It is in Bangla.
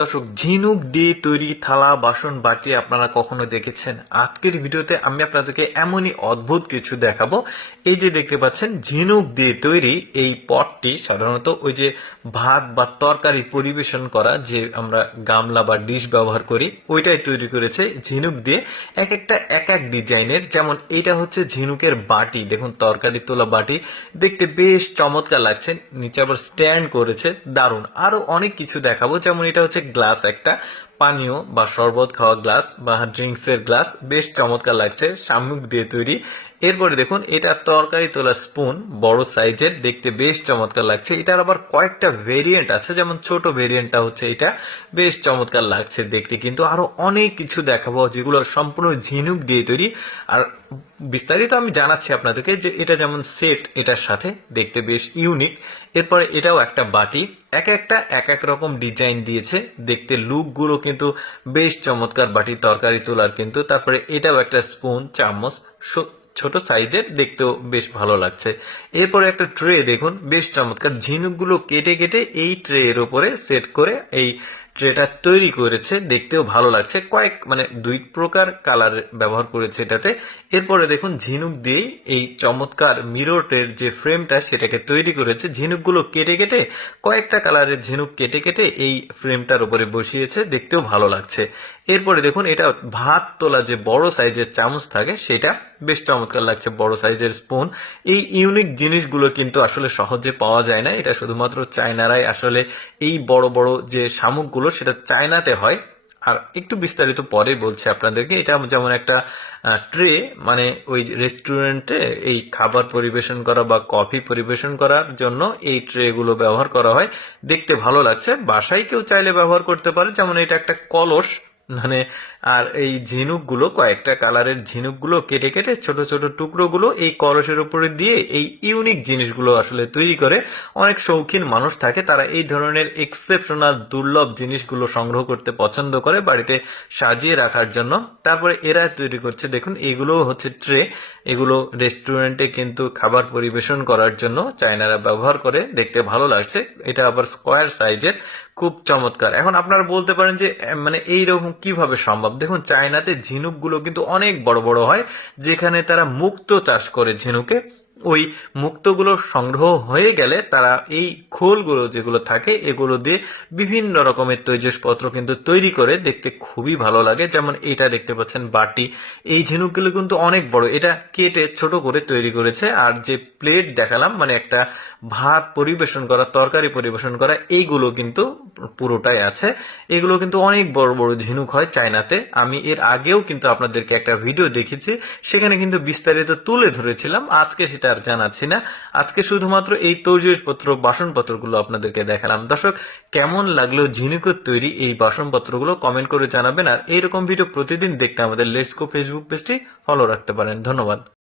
দর্শক, ঝিনুক দিয়ে তৈরি থালা, বাসন, বাটি আপনারা কখনো দেখেছেন? আজকের ভিডিওতে আমি আপনাদেরকে এমনই অদ্ভুত কিছু দেখাবো। এই যে দেখতে পাচ্ছেন, ঝিনুক দিয়ে তৈরি এই পটটি, সাধারণত ওই যে ভাত বা তরকারি পরিবেশন করা যে আমরা গামলা বা ডিশ ব্যবহার করি, ওইটাই তৈরি করেছে ঝিনুক দিয়ে। এক একটা, এক এক ডিজাইনের। যেমন এটা হচ্ছে ঝিনুকের বাটি। দেখুন, তরকারি তোলা বাটি। দেখতে বেশ চমৎকার লাগছে। নিচে আবার স্ট্যান্ড করেছে। দারুণ। আরও অনেক কিছু দেখাবো। যেমন এটা হচ্ছে গ্লাস একটা পানীয় বা শরবত খাওয়া গ্লাস বা ড্রিঙ্কসের গ্লাস বেশ চমৎকার লাগছে। শামুক দিয়ে তৈরি এরপরে দেখুন, এটা তরকারি তোলার স্পুন বড় সাইজের, দেখতে বেশ চমৎকার লাগছে। এটার আবার কয়েকটা ভেরিয়েন্ট আছে, যেমন ছোট ভেরিয়েন্টটা হচ্ছে এটা, বেশ চমৎকার লাগছে দেখতে। কিন্তু আরও অনেক কিছু দেখাবো, যেগুলো সম্পূর্ণ ঝিনুক দিয়ে তৈরি। আর বিস্তারিত আমি জানাচ্ছি আপনাদেরকে যে এটা যেমন সেট এটার সাথে দেখতে বেশ ইউনিক এরপরে এটাও একটা বাটি। এক একটা, এক এক রকম ডিজাইন দিয়েছে। দেখতে লুকগুলো কিন্তু বেশ চমৎকার বাটি, তরকারি তোলার কিন্তু। তারপরে এটাও একটা স্পুন চামচ। ছোট সাইজের দেখতেও বেশ ভালো লাগছে। এরপরে একটা ট্রে দেখুন, বেশ চমৎকার। ঝিনুকগুলো কেটে কেটে এই ট্রে এর উপরে সেট করে এই ট্রেটা তৈরি করেছে দেখতেও ভালো লাগছে। কয়েক মানে দুই প্রকার কালার ব্যবহার করেছে এটাতে। এরপরে দেখুন, ঝিনুক দিয়ে এই চমৎকার মিররের যে ফ্রেমটা সেটাকে তৈরি করেছে। ঝিনুকগুলো কেটে কেটে, কয়েকটা কালারের ঝিনুক কেটে কেটে এই ফ্রেমটার উপরে বসিয়েছে। দেখতেও ভালো লাগছে। এরপরে দেখুন, এটা ভাত তোলা যে বড় সাইজের চামচ থাকে, সেটা বেশ চমৎকার লাগছে, বড় সাইজের স্পুন এই ইউনিক জিনিসগুলো কিন্তু আসলে সহজে পাওয়া যায় না। এটা শুধুমাত্র চায়নারাই আসলে এই বড় বড় যে শামুকগুলো সেটা চায়নাতে হয়। আর একটু বিস্তারিত পরে বলছি আপনাদেরকে, এটা যেমন একটা ট্রে মানে ওই রেস্টুরেন্টে এই খাবার পরিবেশন করা বা কফি পরিবেশন করার জন্য এই ট্রেগুলো ব্যবহার করা হয়। দেখতে ভালো লাগছে, বাসায় কেউ চাইলে ব্যবহার করতে পারে। যেমন এটা একটা কলস মানে আর এই ঝিনুকগুলো, কয়েকটা কালারের ঝিনুকগুলো কেটে কেটে ছোট ছোট টুকরোগুলো এই কলসের উপরে দিয়ে এই ইউনিক জিনিসগুলো আসলে তৈরি করে অনেক শৌখিন মানুষ থাকে, তারা এই ধরনের এক্সেপশনাল দুর্লভ জিনিসগুলো সংগ্রহ করতে পছন্দ করে বাড়িতে সাজিয়ে রাখার জন্য। তারপরে এরা তৈরি করছে, দেখুন এগুলো হচ্ছে ট্রে। এগুলো রেস্টুরেন্টে কিন্তু খাবার পরিবেশন করার জন্য চায়নারা ব্যবহার করে, দেখতে ভালো লাগছে। এটা আবার স্কোয়ার সাইজের, খুব চমৎকার। এখন আপনারা বলতে পারেন যে মানে এইরকম কীভাবে সম্ভব? দেখুন, চায়নাতে ঝিনুকগুলো কিন্তু অনেক বড় বড় হয়, যেখানে তারা মুক্ত চাষ করে ঝিনুকে। ওই মুক্তগুলো সংগ্রহ হয়ে গেলে তারা এই খোলগুলো যেগুলো থাকে, এগুলো দিয়ে বিভিন্ন রকমের তৈজসপত্র কিন্তু তৈরি করে দেখতে খুবই ভালো লাগে। যেমন এটা দেখতে পাচ্ছেন, বাটি। এই ঝিনুকগুলো কিন্তু অনেক বড়। এটা কেটে ছোট করে তৈরি করেছে। আর যে প্লেট দেখালাম মানে একটা ভাত পরিবেশন করা, তরকারি পরিবেশন করা, এইগুলো কিন্তু পুরোটাই আছে। এগুলো কিন্তু অনেক বড় বড় ঝিনুক হয় চায়নাতে। আমি এর আগেও কিন্তু আপনাদেরকে একটা ভিডিও দেখেছি। সেখানে কিন্তু বিস্তারিত তুলে ধরেছিলাম। আজকে সেটা আর জানাচ্ছি না। আজকে শুধুমাত্র এই তৈজসপত্র, বাসনপত্রগুলো আপনাদেরকে দেখালাম। দর্শক, কেমন লাগল ঝিনুকের তৈরি এই বাসনপত্রগুলো? কমেন্ট করে জানাবেন। আর এইরকম ভিডিও প্রতিদিন দেখতে আমাদের লেটস ফেসবুক পেজটি ফলো রাখতে পারেন। ধন্যবাদ।